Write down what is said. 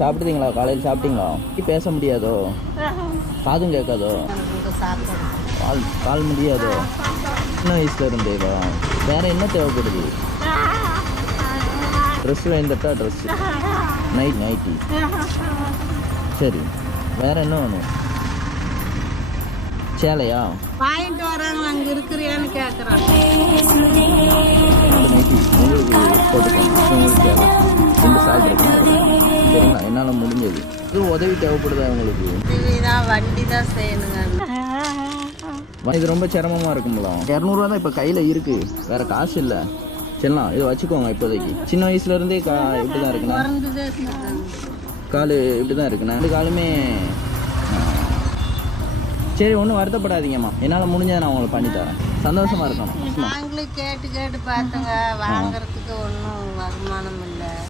சாப்பிட்டீங்களா? காலையில் சாப்பிட்டீங்களா? பேச முடியாதோ? காதும் கேட்காதோ? கால் முடியாதோ? சின்ன வயசுல இருந்தேவா? வேற என்ன தேவைப்படுது? ட்ரெஸ் வேண்டட்டா? Dress nighty. சரி, வேற என்ன வேணும்? சேலையா? வாங்கிட்டு வராங்க, அங்கே இருக்கிறியான்னு கேட்குறான். நைட்டி உங்களுக்கு போட்டுக்கோங்க. உங்களுக்கு சேலை 2 சால் இருக்குன்னா சரிங்களா? என்னால் முடிஞ்சது. இது உதவி தேவைப்படுதா உங்களுக்கு? இதுதான் வண்டி தான் செய்யணுங்க. இது ரொம்ப சிரமமாக இருக்குங்களா? 200 தான் இப்போ கையில் இருக்குது, வேறு காசு இல்லை. சரிங்களா, இதை வச்சுக்கோங்க. இப்போதைக்கு சின்ன வயசுலேருந்தே இப்படி தான் இருக்குண்ணா. கால் இப்படி தான் இருக்குண்ணா. 2 காலுமே. சரி, ஒன்றும் வருத்தப்படாதீங்கம்மா. என்னால் முடிஞ்சதை நான் உங்களுக்கு பண்ணித்தரேன். சந்தோஷமாக இருக்கணும். நாங்களும் கேட்டு பார்த்தோங்க, வாங்குறதுக்கு ஒன்றும் வருமானம் இல்லை.